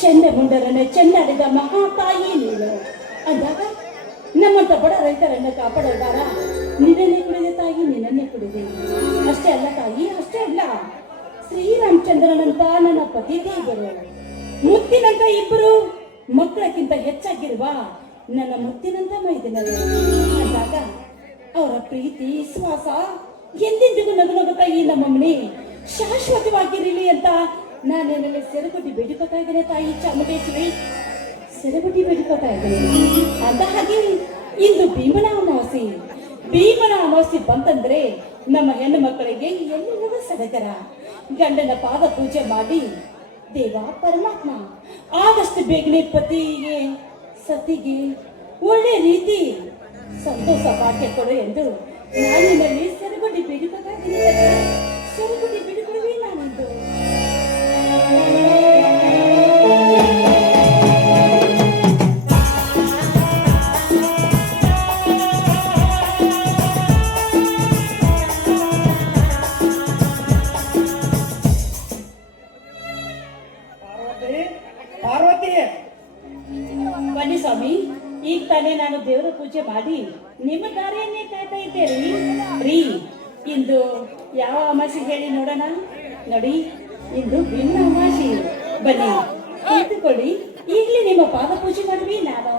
ಚೆನ್ನ ಮುಂಡರನ್ನು ಚೆನ್ನಡಿದ ಮಹಾತಾಯಿ ನೀನು ಅಂದಾಗ ನಮ್ಮಂತ ಬಡ ರೈತರನ್ನು ಕಾಪಾಡೋದಾರ ನಿನ್ನನ್ನೇ ಕುಡಿದೆ ತಾಯಿ, ನಿನ್ನನ್ನೇ ಕುಡಿದೆ. ಅಷ್ಟೇ ಅಲ್ಲ ತಾಯಿ, ಅಷ್ಟೇ ಅಲ್ಲ, ಶ್ರೀರಾಮಚಂದ್ರನಂತ ನನ್ನ ಪತಿ ದೇವರು, ಮುತ್ತಿನಂತ ಇಬ್ಬರು ಮಕ್ಕಳಕ್ಕಿಂತ ಹೆಚ್ಚಾಗಿರುವ ನನ್ನ ಮುತ್ತಿನಂತ ಮೈದಿನರು ಅಂದಾಗ ಅವರ ಪ್ರೀತಿ ವಿಶ್ವಾಸ ಎಂದೆಂದಿಗೂ ನಗುನಗುತ್ತಾ ಈ ನಮ್ಮ ಮನೆ ಶಾಶ್ವತವಾಗಿರಲಿ ಅಂತ ನಾನೇನಲ್ಲಿ ಸೆರೆಗುಡ್ಡಿ ಬೇಡಿಕೊತಾ ಇದ್ದೇನೆ ತಾಯಿ ಚಾಮುಂಡೇಶ್ವರಿ, ಸೆರೆಗುಡ್ಡಿ ಬೇಡಿಕೊತಾ ಇದ್ದೇನೆ. ಅಂದ ಹಾಗೆ ಇಂದು ಭೀಮನ ಅಮಾವಾಸ್ಯೆ ಬಂತಂದ್ರೆ ನಮ್ಮ ಹೆಣ್ಣು ಮಕ್ಕಳಿಗೆ ಎಲ್ಲೆಲ್ಲದ ಸಡಗರ. ಗಂಡನ ಪಾದ ಪೂಜೆ ಮಾಡಿ ದೇವ ಪರಮಾತ್ಮ ಆದಷ್ಟು ಬೇಗನೆ ಪತಿಗೆ ಸತಿಗೆ ಒಳ್ಳೆ ರೀತಿ ಸಂತೋಷ ಭಾಗ್ಯ ಕೊಡು ಎಂದು ನಾನಿನಲ್ಲಿ ಸೆರೆಗುಡ್ಡಿ ಬೇಡಿಕೊತಾ ಇದ್ದೀನಿ. ಸೆರೆಗುಡ್ಡಿ ಬೇಡಿಕೊಡುವೆ ನಾನೆಂದು. ಬನ್ನಿ ಸ್ವಾಮಿ, ಈಗ ತಾನೇ ನಾನು ದೇವರ ಪೂಜೆ ಮಾಡಿ ನಿಮ್ಮ ದಾರಿಯನ್ನೇ ಕಾಯ್ತಾ ಇದ್ದೇರಿ ರೀ. ಇಂದು ಯಾವ ಅಮಾವಾಸ್ಯೆ ಹೇಳಿ ನೋಡೋಣ. ನೋಡಿ, ಇಂದು ಭಿನ್ನ ಅಮಾವಾಸ್ಯೆ. ಬನ್ನಿ ಕುಳಿತುಕೊಳ್ಳಿ, ಈಗಲೇ ನಿಮ್ಮ ಪಾದ ಪೂಜೆ ಮಾಡುವಿ ನಾನು.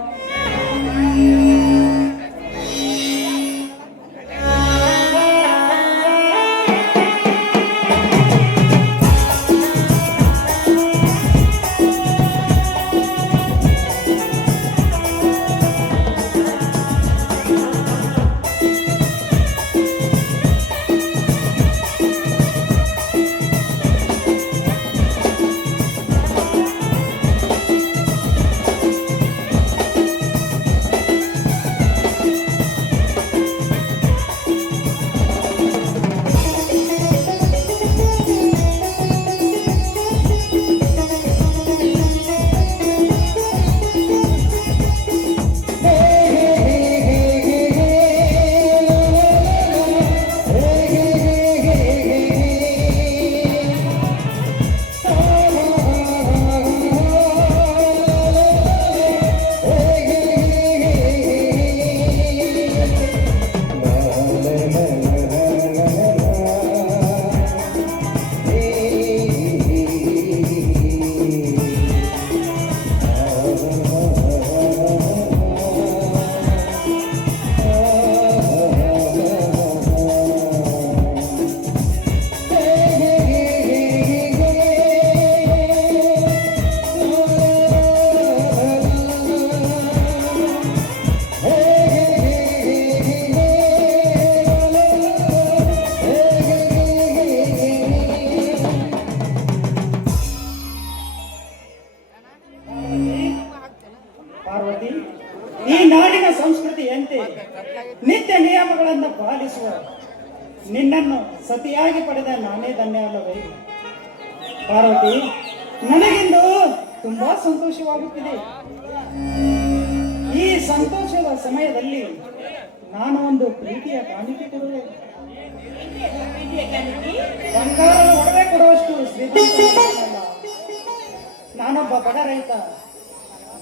ಪಾರ್ವತಿ, ಈ ನಾಡಿನ ಸಂಸ್ಕೃತಿಯಂತೆ ನಿತ್ಯ ನಿಯಮಗಳನ್ನು ಪಾಲಿಸುವ ನಿನ್ನನ್ನು ಸತಿಯಾಗಿ ಪಡೆದ ನಾನೇ ಧನ್ಯ ಅಲ್ಲವೇ? ಪಾರ್ವತಿ, ನನಗಿಂದು ತುಂಬಾ ಸಂತೋಷವಾಗುತ್ತಿದೆ. ಈ ಸಂತೋಷದ ಸಮಯದಲ್ಲಿ ನಾನು ಒಂದು ಪ್ರೀತಿಯ ಕಾಣಿಕೆ ಕೊಡುವೆ. ಬಂಗಾರದ ಒಡವೆ ಕೊಡುವಷ್ಟು ಶ್ರೀಮಂತ ನಾನೊಬ್ಬ ಬಡ ರೈತ.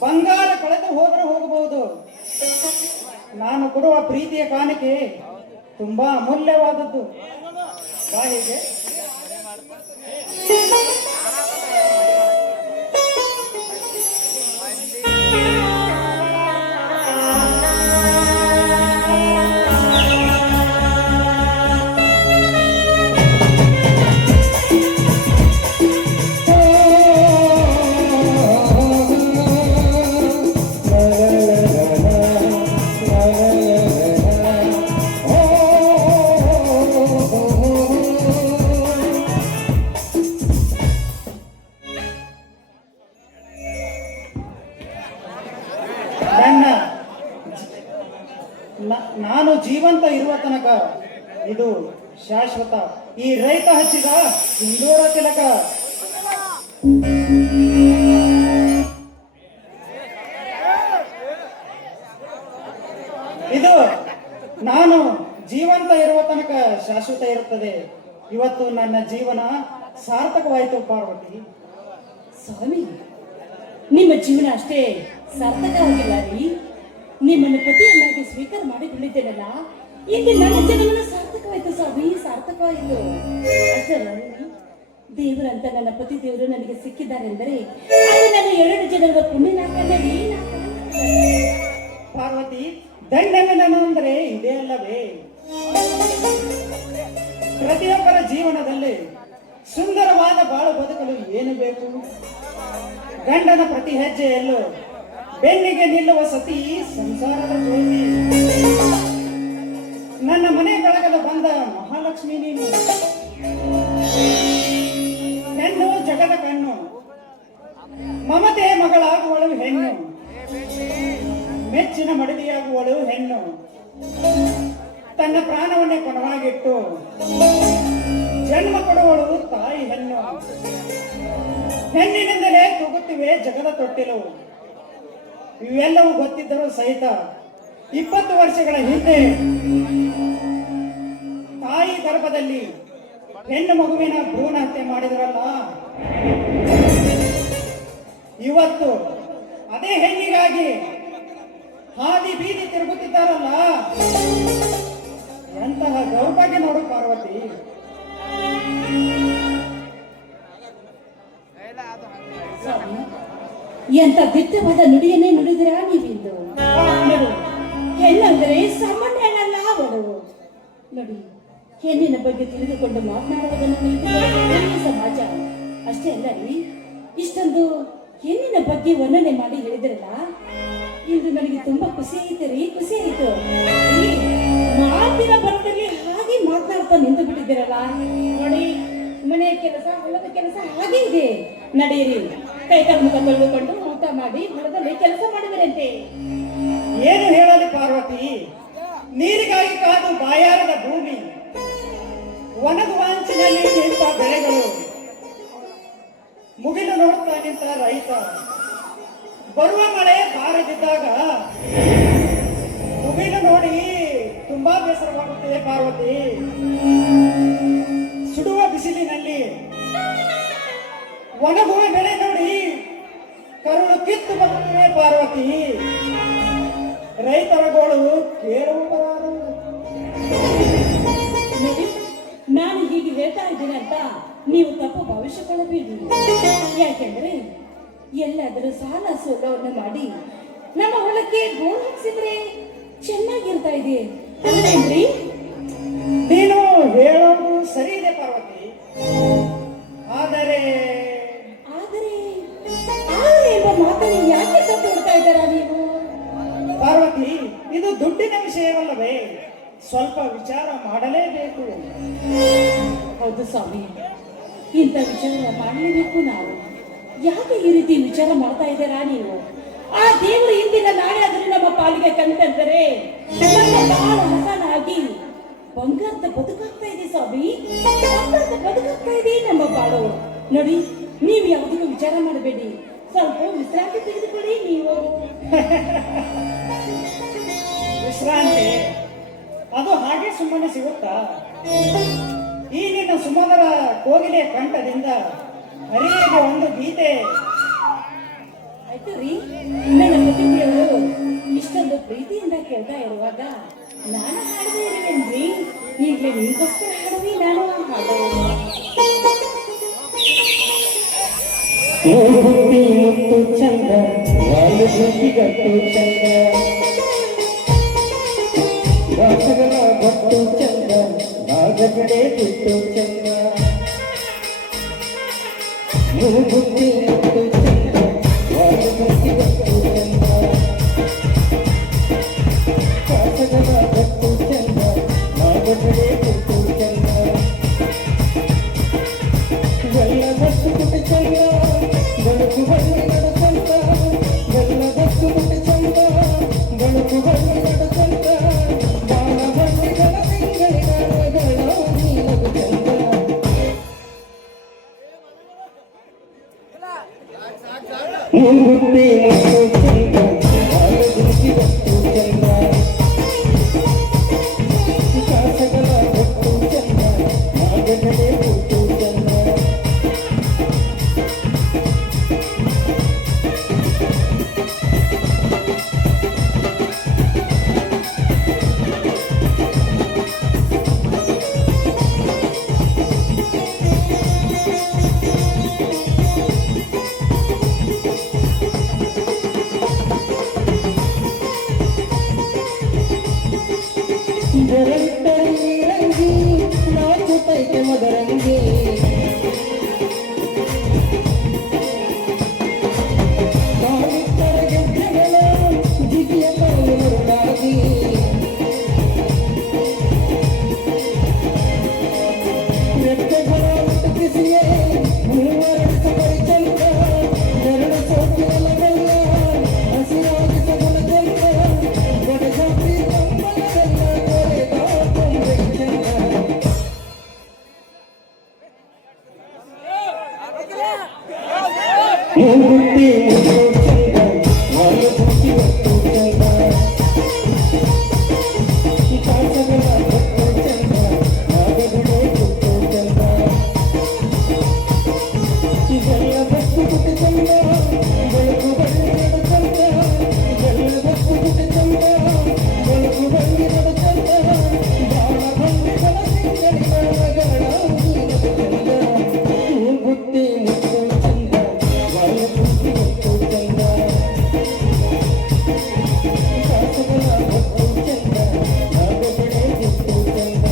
ಬಂಗಾರ ಕಳೆದು ಹೋದ್ರೆ ಹೋಗಬಹುದು. ನಾನು ಕೊಡುವ ಪ್ರೀತಿಯ ಕಾಣಿಕೆ ತುಂಬಾ ಅಮೂಲ್ಯವಾದದ್ದು. ಹೀಗೆ ನಾನು ಜೀವಂತ ಇರುವ ತನಕ ಇದು ಶಾಶ್ವತ. ಈ ರೈತ ಹಚ್ಚಿದ ಸಿಂಧೂರ ತಿಲಕ. ಇದು ನಾನು ಜೀವಂತ ಇರುವ ತನಕ ಶಾಶ್ವತ ಇರುತ್ತದೆ. ಇವತ್ತು ನನ್ನ ಜೀವನ ಸಾರ್ಥಕವಾಯಿತು ಪಾರ್ವತಿ. ಸ್ವಾಮಿ, ನಿಮ್ಮ ಜೀವನ ಅಷ್ಟೇ ಸಾರ್ಥಕವಾಗಿಲ್ಲ ರೀ. ನಿಮ್ಮನ್ನು ಪತಿಯನ್ನಾಗಿ ಸ್ವೀಕಾರ ಮಾಡಿಕೊಂಡಿದ್ದೇನಲ್ಲ, ಇಲ್ಲಿ ನನ್ನ ಜನ್ಮನ ಸಾರ್ಥಕವಾಯ್ತು ಸ್ವಾಮಿ, ಸಾರ್ಥಕವಾಯಿತು. ಅಷ್ಟೇ ದೇವರಂತ ನನ್ನ ಪತಿ ದೇವರು ನನಗೆ ಸಿಕ್ಕಿದ್ದಾರೆಂದರೆ ಅದು ನನ್ನ 2 ಜನರ ಪುಣ್ಯನಾಕಲ್ಲವೇ. ಪಾರ್ವತಿ, ದಂಡನ ಅಂದರೆ ಇದೇ ಅಲ್ಲವೇ? ಪ್ರತಿಯೊಬ್ಬರ ಜೀವನದಲ್ಲಿ ಸುಂದರವಾದ ಬಾಳು ಬದುಕಲು ಏನು ಬೇಕು? ಗಂಡನ ಪ್ರತಿ ಹೆಜ್ಜೆಯಲ್ಲೂ ಬೆನ್ನಿಗೆ ನಿಲ್ಲುವ ಸತಿ ಸಂಸಾರದ ಜ್ಯೋತಿ. ನನ್ನ ಮನೆ ಬೆಳಗಲು ಬಂದ ಮಹಾಲಕ್ಷ್ಮಿ ನೀನು. ಹೆಣ್ಣು ಜಗದ ಕಣ್ಣು, ಮಮತೆ ಮಗಳಾಗುವಳು ಹೆಣ್ಣು, ಮೆಚ್ಚಿನ ಮಡದಿಯಾಗುವಳು ಹೆಣ್ಣು. ತನ್ನ ಪ್ರಾಣವನ್ನೇ ಕೊಣವಾಗಿಟ್ಟು ಜನ್ಮ ಕೊಡುವಳು ತಾಯಿ ಹೆಣ್ಣು. ಹೆಣ್ಣಿನಿಂದಲೇ ತೂಗುತ್ತಿವೆ ಜಗದ ತೊಟ್ಟಿಲು. ಇವೆಲ್ಲವೂ ಗೊತ್ತಿದ್ದರೂ ಸಹಿತ 20 ವರ್ಷಗಳ ಹಿಂದೆ ತಾಯಿ ಗರ್ಭದಲ್ಲಿ ಹೆಣ್ಣು ಮಗುವಿನ ಭ್ರೂಣ ಹತ್ಯೆ ಮಾಡಿದರಲ್ಲ, ಇವತ್ತು ಅದೇ ಹೆಣ್ಣಿಗಾಗಿ ಹಾದಿ ಬೀದಿ ತಿರುಗುತ್ತಿದ್ದಾರಲ್ಲ, ಎಂತಹ ದೌರ್ಭಾಗ್ಯ ನೋಡು ಪಾರ್ವತಿ. ಎಂತ ದಿಟ್ಟವಾದ ನುಡಿಯನ್ನೇ ನುಡಿದಿರಾ ನೀವಿಂದು. ನೋಡು, ಹೆಣ್ಣಂದರೆ ಸಾಮಾನ್ಯ ಹೆಣ್ಣಲ್ಲ ಅವಳು. ನೋಡಿ, ಹೆಣ್ಣಿನ ಬಗ್ಗೆ ತಿಳಿದುಕೊಂಡು ಮಾತನಾಡುವುದನ್ನು ಕಲಿತುಕೊಳ್ಳುವ ಈ ಸಮಾಜ. ಅಷ್ಟೇ ಅಲ್ಲ ರೀ, ಇಷ್ಟೊಂದು ಹೆಣ್ಣಿನ ಬಗ್ಗೆ ವರ್ಣನೆ ಮಾಡಿ ಹೇಳಿದಿರಲ್ಲ, ಇಂದು ನನಗೆ ತುಂಬಾ ಖುಷಿ ಆಯ್ತು ರೀ, ಖುಷಿ ಆಯ್ತು. ಈ ಮಾತಿನ ಬರದಲ್ಲಿ ಹಾಗೆ ಮಾತನಾಡ್ತಾ ನಿಂತು ಬಿಟ್ಟಿದ್ದೀರಲ್ಲ. ನೋಡಿ, ಮನೆಯ ಕೆಲಸ ಹೊಲದ ಕೆಲಸ ಹಾಗೆ ಇದೆ. ನಡೆಯಿರಿ, ಕೈ ಕಾಲು ಮುಖ ತೊಳೆದುಕೊಂಡು ಊಟ ಮಾಡಿ ಹೊಲದಲ್ಲಿ ಕೆಲಸ ಮಾಡಿದರಂತೆ. ಏನು ಹೇಳಲಿ ಪಾರ್ವತಿ, ನೀರಿಗಾಗಿ ಕಾದು ಬಾಯಾರದ ಭೂಮಿ, ಒಣಗುವ ಅಂಚಿನಲ್ಲಿ ನಿಂತ ಬೆಳೆಗಳು, ಮುಗಿಲು ನೋಡ್ತಾ ನಿಂತ ರೈತ, ಬರುವ ಮಳೆ ಬಾರದಿದ್ದಾಗ ಮುಗಿಲು ನೋಡಿ ತುಂಬಾ ಬೇಸರವಾಗುತ್ತದೆ ಪಾರ್ವತಿ. ಸುಡುವ ಬಿಸಿಲಿನಲ್ಲಿ ಒಣಗುವ ಬೆಳೆ ನೋಡಿ ಕರುಳು ಕಿತ್ತು ಬರುತ್ತವೆ ಪಾರ್ವತಿ. ರೈತರ ಗೋಳು ಕೇಳುವುದಾರು. ನಾನು ಹೀಗೆ ಹೇಳ್ತಾ ಇದ್ದೀನಿ ಅಂತ ನೀವು ತಪ್ಪು ಭವಿಷ್ಯಕೊಳ್ಳಬೇಡಿ. ಯಾಕೆಂದ್ರೆ ಎಲ್ಲಾದರೂ ಸಾಲ ಸೋಲವನ್ನು ಮಾಡಿ ನಮ್ಮ ಹೊಲಕ್ಕೆ ಬೋರ್ ಹಾಕ್ಸಿದ್ರೆ ಚೆನ್ನಾಗಿರ್ತಾ ಇದೆ ಅಲ್ಲೇನ್ರಿ? ನೀನು ಹೇಳೋದು ಸರಿ ಇದೆ ಪಾರ್ವತಿ, ಆದರೆ ಆದರೆ ಆದರೆ ಎಂಬ ಮಾತನ್ನು ಯಾಕೆ ತಪ್ಪು ಹೇಳ್ತಾ ಇದ್ದಾರಾ ನೀವು? ಪಾರ್ವತಿ, ಇದು ದುಡ್ಡಿನ ವಿಷಯವಲ್ಲವೇ? ಸ್ವಲ್ಪ ವಿಚಾರ ಮಾಡಲೇಬೇಕು. ಹೌದು ಸ್ವಾಮಿ, ಇಂಥ ವಿಚಾರ ಮಾಡಲೇಬೇಕು ನಾವು. ಯಾಕೆ ಈ ರೀತಿ ವಿಚಾರ ಮಾಡ್ತಾ ಇದ್ದೀರಾ ನೀವು? ಆ ದೇವರು ಇಂದಿನ ನಾಳೆ ಆದ್ರೆ ನಮ್ಮ ಪಾಲಿಗೆ ಕಂಡಂದರೆ ನಮ್ಮ ಬಾಳ ಹಸನಾಗಿ ಬಂಗಾರದ ಬದುಕಾಗ್ತಾ ಇದೆ ಸ್ವಾಮಿ, ಬಂಗಾರದ ಬದುಕಾಗ್ತಾ ಇದೆ ನಮ್ಮ ಬಾಳು. ನೋಡಿ, ನೀವು ಯಾವುದಕ್ಕೂ ವಿಚಾರ ಮಾಡಬೇಡಿ, ಸ್ವಲ್ಪ ವಿಶ್ರಾಂತಿ ತೆಗೆದುಕೊಳ್ಳಿ ನೀವು. ವಿಶ್ರಾಂತಿ ಅದು ಹಾಗೆ ಸುಮ್ಮನೆ ಸಿಗುತ್ತಾ? ಈ ನಿನ್ನ ಸುಮಧುರ ಕೋಗಿಲೆಯ ಕಂಠದಿಂದ ಹರಿಯಗೆ ಒಂದು ಗೀತೆ. ಆಯ್ತು ರೀ, ನನ್ನ ಪತಿದೇವರು ಇಷ್ಟೊಂದು ಪ್ರೀತಿಯಿಂದ ಕೇಳ್ತಾ ಇರುವಾಗ ನಾನು ಹಾಡದೇ ಇರುವೇನ್ರಿ? ಈಗಲೇ ನಿಮಗೋಸ್ಕರ ಹಾಡುವಿ ನಾನು ಹಾಡು. ಮುತ್ತು ಚಂದ, ವಾಲು ಸುಗ್ಗಿಗಟ್ಟು ಚಂದ, ವಾಸಗಲ ಬಟ್ಟು ಚಂದ, ನಾಗಗಡೆ ಬಿಟ್ಟು ಚಂದ. ಮುಗುತ್ತಿ ಮುತ್ತು ಚಂದ, ವಾಲು ಸುಗ್ಗಿಗಟ್ಟು ಚಂದ, ವಾಸಗಲ ಬಟ್ಟು ಚಂದ, ನಾಗಗಡೆ ಬಿಟ್ಟು ಚಂದ. ಎಲ್ಲದಷ್ಟು ಪುಟ್ಟ ಚಂದ, ಬೆಳಕು ಬಣ್ಣ ಚಂದ, ಎಲ್ಲದಷ್ಟು ಪುಟ್ಟ ಚಂದ. ಜರಳಿಟ್ಟರೆ ನೀರಂಗಿ ನಾಚುತ್ತೈತೆ ಮದರಂಗಿ ಕಾಲಿಟ್ಟರೆ ಗೆಜ್ಜೆಗಳ ಜಿಗಿಯ ಕಾಲು ಮರುಳಾಗಿ ರೆಕ್ಕೆಗಳ ಹುಟ್ಟುಕಿಸಿಯೇ ಮೂವರಡಿಸ ಪರಿಚಂದ ಎರಡು ಸೋಕಿನಲಗಲ್ಲ ಹಸಿರಾಗಿಸ ಗುಣಚಂದ ಬಡಜಾತಿ ಕಂಬಳವೆಲ್ಲ ಕೊರೆದ ಕೊಂಬೆ ಚಂದ ಮೂಗುತಿ ಮುತ್ತು ಚಂದ ಮಾಲು ಬುಟ್ಟಿ ಹೊತ್ತು ಚಂದ ಕಾಸಗಳ ಹೊತ್ತು ಚಂದ ನಾಗಗಳು ಹೊತ್ತು ಚಂದ ಇದೆಲ್ಲ ಬಸ್ಸು ಗುಟ್ಟು ಚಂದ ಬೆಳಕು ಬಂದಿರದ ಚಂದ ಇದೆಲ್ಲ ಬಸ್ಸು ಗುಟ್ಟು ಚಂದ ಬೆಳಕು ಬಂದಿರದ ಚಂದ ಬಾಳ ಬಂದಿರದ ಸಿಂಗಡಿಗಳ ನಗರ ನೀನದ ಚಂದ ಮೂಗುತಿ ಮುತ್ತು ಚಂದ ಮಾಲು ಬುಟ್ಟಿ ಹೊತ್ತು ಚಂದ ಕಾಸಗಳ ಹೊತ್ತು ಚಂದ ನಾಗಗಳು ಹೊತ್ತು ಚಂದ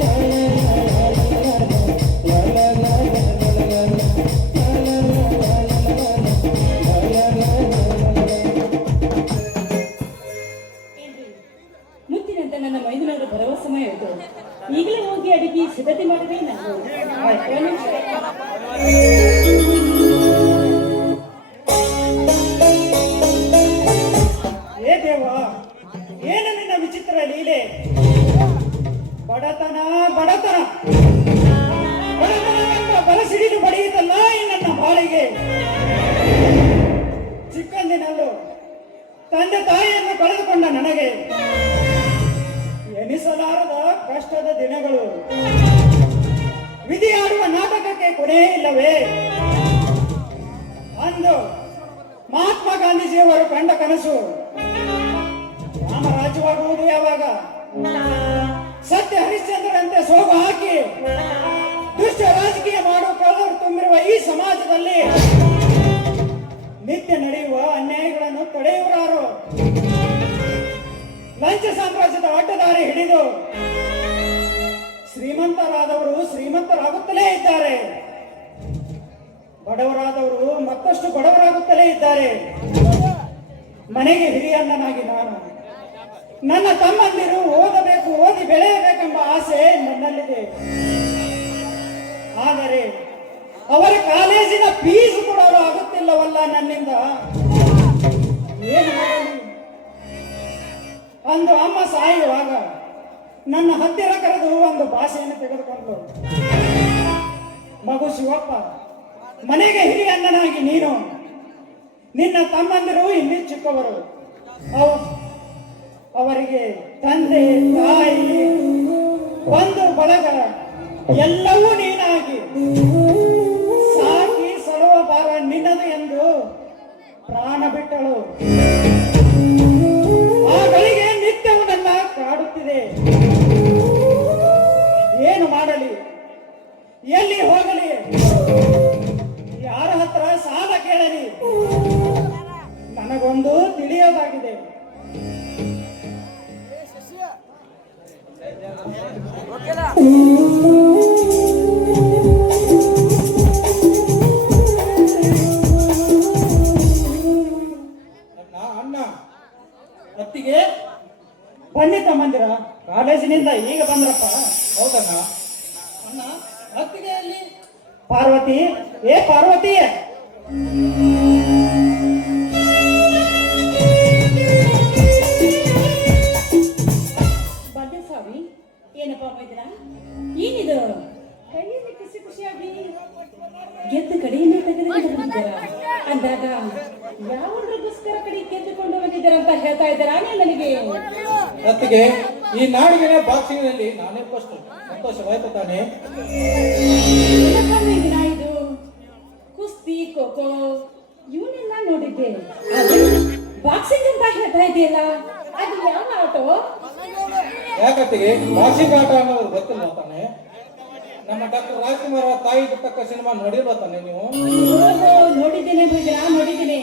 ಲಾ ಲಾ ಲಾ ಲಾ ಲಾ ಲಾ ಏನ್ರಿ ಮುತ್ತಿನಂತ ನನ್ನ ಮೈದುನವರು ಬರುವ ಸಮಯ ಆಯ್ತು. ಈಗಲೇ ಹೋಗಿ ಅಡಿಗೆ ಸಿದ್ಧತೆ ಮಾಡಿದ್ರೆ ನಾನು ಒಂದ್ ನಿಮಿಷ. ಏ ದೇವ, ಏನು ನಿನ್ನ ವಿಚಿತ್ರ ಲೀಲೆ? ಬಡತನ ಬಡತನ ಬಡತನವೆಂಬ ಬಲಸಿಡಿದು ಬಡಿಯುತ್ತಲ್ಲ ಈ ನನ್ನ ಬಾಳಿಗೆ. ಚಿಕ್ಕಂದಿನಲ್ಲೂ ತಂದೆ ತಾಯಿಯನ್ನು ಕಳೆದುಕೊಂಡ ನನಗೆ ಎನಿಸಲಾರದ ಕಷ್ಟದ ದಿನಗಳು. ವಿಧಿಯಾಡುವ ನಾಟಕಕ್ಕೆ ಕೊನೆ ಇಲ್ಲವೇ? ಅಂದು ಮಹಾತ್ಮ ಗಾಂಧೀಜಿಯವರು ಕಂಡ ಕನಸು ರಾಮರಾಜ್ಯವಾಗುವುದು ಯಾವಾಗ? ಸತ್ಯ ಹರಿಶ್ಚಂದ್ರರಂತೆ ಸೋಗು ಹಾಕಿ ದುಷ್ಟ ರಾಜಕೀಯ ಮಾಡುವ ಕಳ್ಳರು ತುಂಬಿರುವ ಈ ಸಮಾಜದಲ್ಲಿ ನಿತ್ಯ ನಡೆಯುವ ಅನ್ಯಾಯಗಳನ್ನು ತಡೆಯುವರಾರು? ಲಂಚ ಸಾಮ್ರಾಜ್ಯದ ಅಡ್ಡದಾರಿ ಹಿಡಿದು ಶ್ರೀಮಂತರಾದವರು ಶ್ರೀಮಂತರಾಗುತ್ತಲೇ ಇದ್ದಾರೆ, ಬಡವರಾದವರು ಮತ್ತಷ್ಟು ಬಡವರಾಗುತ್ತಲೇ ಇದ್ದಾರೆ. ಮನೆಗೆ ಹಿರಿಯಣ್ಣನಾಗಿ ನಾನು, ನನ್ನ ತಮ್ಮಂದಿರು ಓದಬೇಕು, ಓದಿ ಬೆಳೆಯಬೇಕೆಂಬ ಆಸೆ ನನ್ನಲ್ಲಿದೆ. ಆದರೆ ಅವರ ಕಾಲೇಜಿನ ಫೀಸ್ ಕೊಡಲು ಆಗುತ್ತಿಲ್ಲವಲ್ಲ ನನ್ನಿಂದ. ಏನು ಮಾಡಲಿ? ಅಂದು ಅಮ್ಮ ಸಾಯುವಾಗ ನನ್ನ ಹತ್ತಿರ ಕರೆದು ಒಂದು ಭಾಷೆಯನ್ನು ತೆಗೆದುಕೊಂಡು, ಮಗು ಶಿವಪ್ಪ, ಮನೆಗೆ ಹಿರಿಯಣ್ಣನಾಗಿ ನೀನು, ನಿನ್ನ ತಮ್ಮಂದಿರು ಇಲ್ಲಿ ಚಿಕ್ಕವರು, ಅವರಿಗೆ ತಂದೆ ತಾಯಿ ಬಂಧು ಬಳಗ ಎಲ್ಲವೂ ನೀನಾಗಿ ಸಾಕಿ ಸಲುವ ಭಾರ ನಿನ್ನದು ಎಂದು ಪ್ರಾಣ ಬಿಟ್ಟಳು. ಆ ಗಳಿಗೆ ನಿತ್ಯವೂ ನನ್ನ ಕಾಡುತ್ತಿದೆ. ಏನು ಮಾಡಲಿ? ಎಲ್ಲಿ ಹೋಗಲಿ? ಯಾರ ಹತ್ರ ಸಾಲ ಕೇಳಲಿ? ನನಗೊಂದು ತಿಳಿಯೋದಾಗಿದೆ. ಅಣ್ಣ ಅತ್ತಿಗೆ ಬನ್ನಿ ತಮ್ಮಂದಿರ, ಕಾಲೇಜಿನಿಂದ ಈಗ ಬಂದ್ರಪ್ಪ. ಹೌದಣ್ಣ. ಅಣ್ಣ ಅತ್ತಿಗೆ ಅಲ್ಲಿ ಪಾರ್ವತಿ, ಏ ಪಾರ್ವತಿ, ಬಂದೆ ಸ್ವಾಮಿ. ಏನಪ್ಪ ಮೈದ್ರ, ಏನಿದು ಕೈಯಲ್ಲಿ ಖುಷಿ ಖುಷಿಯಾಗಿ ಗೆದ್ದು ಕಡೆಯಿಂದ ತೆಗೆದುಕೊಂಡು ಬಂದಿದ್ದಾರ ಅಂದಾಗ ಯಾವೊಂದ್ರಗೋಸ್ಕರ ಕಡೆ ಗೆದ್ದುಕೊಂಡು ಬಂದಿದ್ದಾರ ಅಂತ ಹೇಳ್ತಾ ಇದ್ದಾರಾ ನೀವು ನನಗೆ? ಅತ್ತಿಗೆ ಈ ನಾಡಿನ ಬಾಕ್ಸಿಂಗ್ನಲ್ಲಿ ನಾನೇ ಫಸ್ಟ್. ಸಂತೋಷವಾಯ್ತು ತಾನೇ? ಏನಪ್ಪ ಮೈದ್ರ ಇದು? ಕುಸ್ತಿ, ಖೋಖೋ ಇವನ್ನೆಲ್ಲ ನೋಡಿದ್ದೆ, ಬಾಕ್ಸಿಂಗ್ ಅಂತ ಹೇಳ್ತಾ ಇದೆಯಲ್ಲ, ಅದು ಯಾವ ಆಟೋ? ಯಾಕತ್ತಿಗೆ ಬಾಕ್ಸಿಂಗ್ ಆಟ ಅನ್ನೋದು ಗೊತ್ತಿಲ್ಲ ತಾನೆ? ನಮ್ಮ ಡಾಕ್ಟರ್ ರಾಜ್ಕುಮಾರ್ ತಾಯಿ ತಕ್ಕ ಸಿನಿಮಾ ನೋಡಿಲ್ವ ತಾನೆ ನೀವು? ಓಹೋ, ನೋಡಿದ್ದೇನೆ ಮೈದ್ರ, ನೋಡಿದ್ದೇನೆ.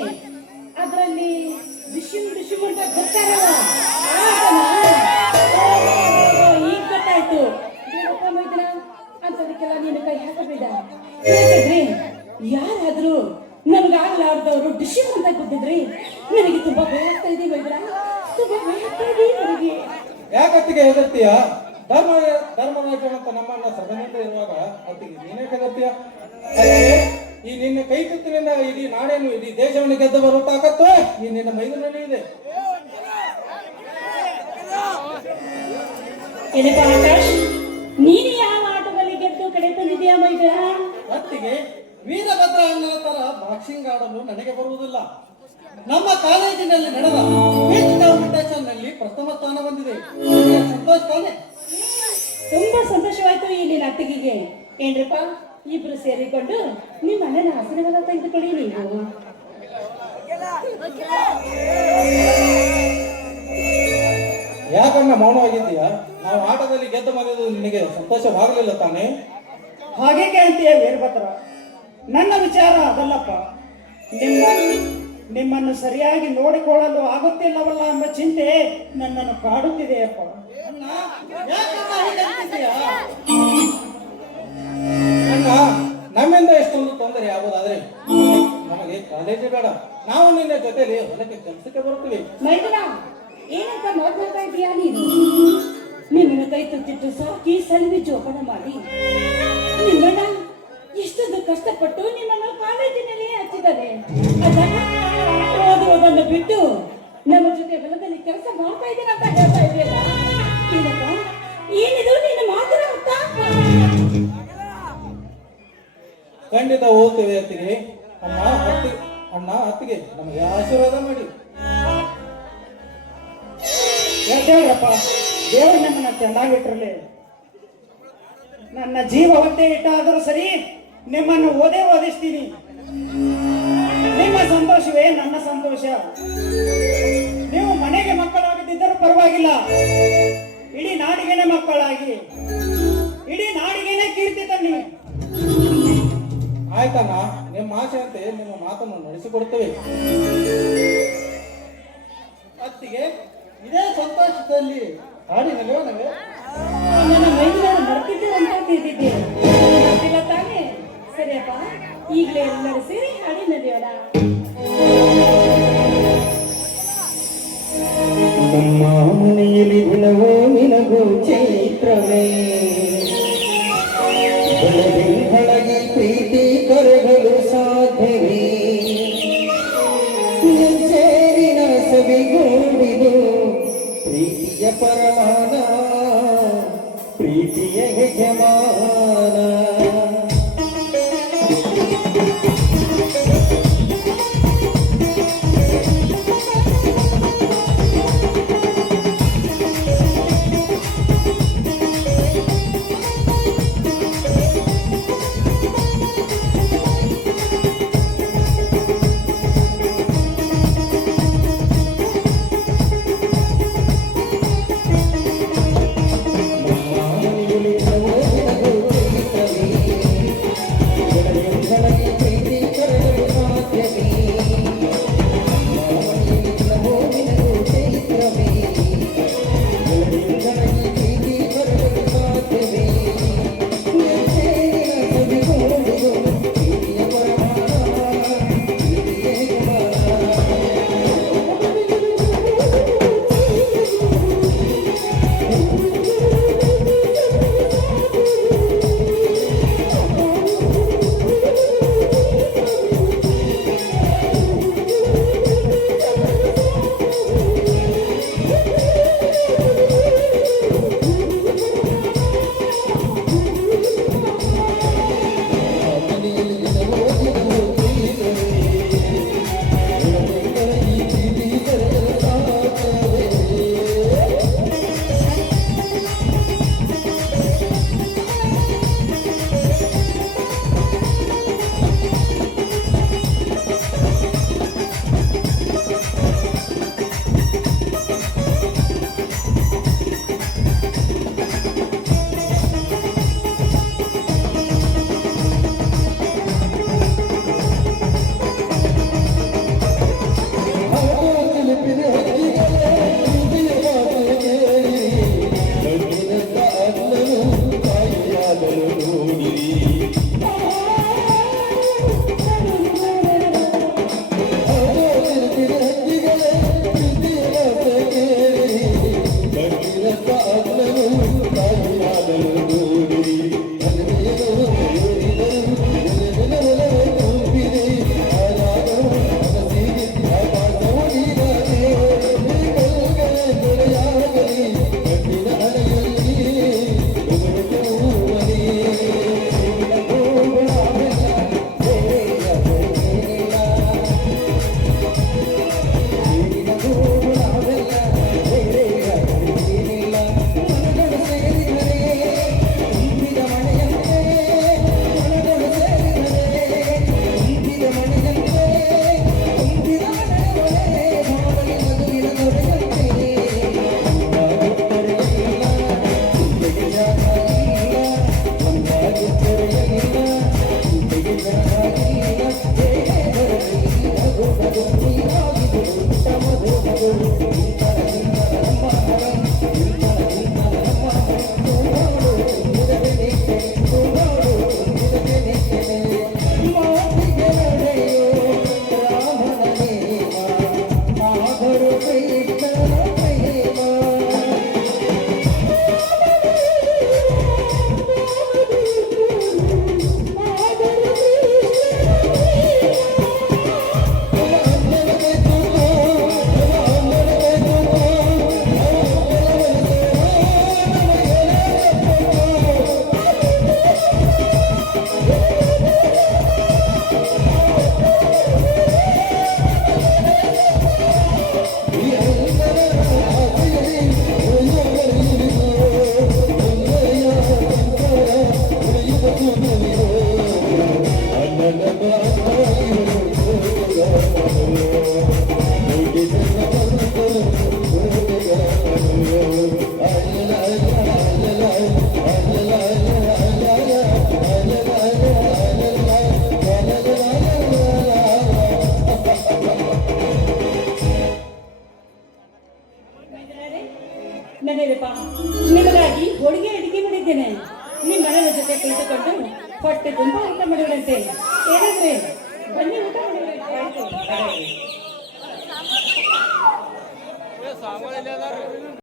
ಅದರಲ್ಲಿ ಡಿಶಿಮ್ ಡಿಶಿಮ್ ಅಂತ ಗೊತ್ತಾರಲ್ಲ, ಯಾರಾದ್ರೂ ನಮಗಾಗಲಾರ್ದವರು ಡಿಶಿಮ್ ಅಂತ ಗೊತ್ತಿದ್ರಿ ನನಗೆ ತುಂಬಾ ಭಯ ಆಗ್ತಾ ಇದೆ ಮೈದ್ರ, ತುಂಬಾ ಭಯ ಆಗ್ತಾ ಇದೆ ನನಗೆ. ಯಾಕತ್ತಿಗೆ ಹೆದರ್ತೀಯ? ಧರ್ಮರಾಜ ಅಂತ ನಮ್ಮನ್ನ ಸದನದಿಂದ ಇರುವಾಗ ಅತ್ತಿಗೆ ನೀನೇ ಹೆದರ್ತೀಯ? ಅಲ್ಲದೆ ಈ ನಿನ್ನ ಕೈ ತುತ್ತಿನಿಂದ ಇಡೀ ನಾಡೇನು ಇಡೀ ದೇಶವನ್ನು ಗೆದ್ದು ಬರುವ ತಾಕತ್ತು ಈ ನಿನ್ನ ಮೈದುನಲ್ಲಿ ಇದೆ. ಏನಪ್ಪ ಆಕಾಶ್, ನೀನು ಯಾವ ಆಟದಲ್ಲಿ ಗೆದ್ದು ಕಡೆ ತಂದಿದೆಯಾ ಮೈದ್ರ? ಅತ್ತಿಗೆ ವೀರಭದ್ರ ಅಣ್ಣನ ತರ ಬಾಕ್ಸಿಂಗ್ ಆಡಲು ನನಗೆ ಬರುವುದಿಲ್ಲ. ನಮ್ಮ ಕಾಲೇಜಿನಲ್ಲಿ ನಡೆದ ಸ್ಪೀಚ್ ಕಾಂಪಿಟೇಷನ್ ನಲ್ಲಿ ಪ್ರಥಮ ಸ್ಥಾನ ಬಂದಿದೆ. ನಿಮಗೆ ಸಂತೋಷ ತಾನೆ? ತುಂಬಾ ಸಂತೋಷವಾಯ್ತು ಈ ನಿನ್ನ ಅತ್ತಿಗೆಗೆ. ಏನ್ರಪ್ಪ, ಇಬ್ರು ಸೇರಿಕೊಂಡು ನಿಮ್ಮ ಅಣ್ಣನ ಆಸನವನ್ನ ತೆಗೆದುಕೊಳ್ಳಿ ನೀವು. ಯಾಕನ್ನ ಮೌನವಾಗಿದ್ದೀಯ? ನಾವು ಆಟದಲ್ಲಿ ಗೆದ್ದು ಬಂದಿದ್ದು ನಿನಗೆ ಸಂತೋಷವಾಗಲಿಲ್ಲ ತಾನೇ? ಹಾಗೇಕೆ ಅಂತೀಯ ವೀರಭದ್ರ? ನನ್ನ ವಿಚಾರ ಅದಲ್ಲಪ್ಪ. ನಿಮ್ಮನ್ನು ಸರಿಯಾಗಿ ನೋಡಿಕೊಳ್ಳಲು ಆಗುತ್ತಿಲ್ಲವಲ್ಲ ಎಂಬ ಚಿಂತೆ ನನ್ನನ್ನು ಕಾಡುತ್ತಿದೆಯಪ್ಪ. ಅಣ್ಣ, ಯಾಕಣ್ಣ ಹೀಗೆ ಅಂತಿದ್ದೀಯಾ? ಅಣ್ಣ, ನಮ್ಮಿಂದ ಎಷ್ಟೊಂದು ತೊಂದರೆ ಆಗೋದಾದ್ರೆ ನಮಗೆ ಕಾಲೇಜು ಬೇಡ. ನಾವು ನಿನ್ನ ಜೊತೆಲಿ ಹೊಲಕ್ಕೆ ಕೆಲಸಕ್ಕೆ ಬರ್ತೀವಿ. ಮೈದನ, ಏನಂತ ಮಾತನಾಡ್ತಾ ಇದೀಯಾ ನೀನು? ನಿಮ್ಮನ್ನು ಕೈ ತುತ್ತಿಟ್ಟು ಸಾಕಿ ಸಲ್ವಿ ಜೋಪಾನ ಮಾಡಿ ನಿಮ್ಮಣ್ಣ ಎಷ್ಟೊಂದು ಕಷ್ಟಪಟ್ಟು ನಿಮ್ಮನ್ನು ಕಾಲೇಜಿನಲ್ಲಿ ಹಚ್ಚಿದ್ದಾರೆ. ಓದುವುದನ್ನು ಬಿಟ್ಟು ನಮ್ಮ ಜೊತೆ ಹೊಲದಲ್ಲಿ ಕೆಲಸ ಮಾಡ್ತಾ ಇದ್ದೇನೆ ಅಂತ ಹೇಳ್ತಾ ಇದೆಯಲ್ಲ, ಏನಪ್ಪ ಏನಿದು ನಿನ್ನ ಮಾತಿನ ಅರ್ಥ? ಖಂಡಿತ ಓದ್ತೇವೆ ಅತ್ತಿಗೆ. ಅತ್ತಿಗೆ ನಮಗೆ ಆಶೀರ್ವಾದ ಮಾಡಿ. ಹೇಳ್ರಪ್ಪ, ದೇವರು ನಮ್ಮನ್ನ ಚೆನ್ನಾಗಿಟ್ಟಿರಲಿ. ನನ್ನ ಜೀವ ಒತ್ತೆ ಇಟ್ಟಾದರೂ ಸರಿ ನಿಮ್ಮನ್ನು ಓದಿಸ್ತೀನಿ. ನಿಮ್ಮ ಸಂತೋಷವೇ ನನ್ನ ಸಂತೋಷ. ನೀವು ಮನೆಗೆ ಮಕ್ಕಳಾಗದಿದ್ದರೂ ಪರವಾಗಿಲ್ಲ, ಇಡೀ ನಾಡಿಗೆನೆ ಮಕ್ಕಳಾಗಿ ಇಡೀ ನಾಡಿಗೆನೆ ಕೀರ್ತಿ ತನ್ನಿ. ಆಯ್ತಣ್ಣ, ನಿಮ್ಮ ಆಶೆಯಂತೆ ನಿಮ್ಮ ಮಾತನ್ನು ನಡೆಸಿಕೊಡ್ತೇವೆ. ಅತ್ತಿಗೆ ಇದೇ ಸಂತೋಷದಲ್ಲಿ ಹಾಡಿ ನಲಿಯೋಣವೇ? ನನ್ನ ಮೈದನ ಮರ್ತಿದ್ದೆ ಅಂತ ತಿಳಿದಿದ್ದೆ, ಮರ್ತಿಲ್ಲ ತಾನೇ? ಸರಿಯಪ್ಪ, ಈಗಲೇ ಎಲ್ಲರೂ ಸೇರಿ ಹಾಡಿ ನಡೆಯೋಣ. ನಮ್ಮ ಮನೆಯಲ್ಲಿ ದಿನವೂ ನಿನಗೂ ಚೈತ್ರವೇ, ಬೆಳಗಿ ಪ್ರೀತಿ ಕರಗಲು ಸಾಧ್ಯವೇ? ಸೇರಿನ ಸವಿಗೂಡಿದು ಪ್ರೀತಿಯ ಪರಮಾನ, ಪ್ರೀತಿಯ ಯಜಮಾನ. ನಮ್ಮ ಮನೆಯಲ್ಲಿ ದಿನವೂ ನಿನಗೂ ನಾವೆಲ್ಲ ಬೇರೆ ಏನಿಲ್ಲ ಮನಗಳು ಸೇರಿದರೆ ತುಂಬಿದ ಮನೆಯಂತೆ ಮನಗಳು ಸೇರಿದರೆ ತುಂಬಿದ ಮನೆಯಂತೆ ತುಂಬಿದ ಮನೆಯೊಳಗೆ ಭಾವನೆ ಮಗುವಿನ ದೊರೆಯಂತೆ ಒಂದಾಗುತ್ತರೆ ಇಲ್ಲ ಚಿಂತೆಗೆ ಜಾಗ ಇಲ್ಲ ಒಂದಾಗುತ್ತರೆ ಇಲ್ಲ ಚಿಂತೆಗೆ ಜಾಗ ಇಲ್ಲ ಹೇಗೆ ಬರಲಿ ನಗು ನಗು ನೀರಾಗಿದು ತಮದು ಮಗು ಇಂತರ ಇಂತರ ನಮ್ಮ ಹರಂ ಇಂತರ ಇಂತರ ನಮ್ಮ ಹರಂ ತೂಗಾಡು ಮುದದೆ ನಿಕ್ಕೆ ತೂಗಾಡು ಮುದದೆ ನಿಕ್ಕೆ ಮಾತಿಗೆ ನಡೆಯೋ ರಾಮನ ನೇಮ ಮಾಧರು ಕೃಷ್ಣನ ಪ್ರೇಮ ನಡೆಯಪ್ಪ, ನಿಮಗಾಗಿ ಹೋಳಿಗೆ ಅಡಿಗೆ ಮಾಡಿದ್ದೇನೆ. ನಿಮ್ಮ ಮನೆಯ ಜೊತೆ ಕುಳಿತುಕೊಂಡು ಹೊಟ್ಟೆ ತುಂಬ ಊಟ ಮಾಡುವಂತೆ. ಏನಂದ್ರೆ ಬನ್ನಿ ಊಟ ಮಾಡುವಂತೆ.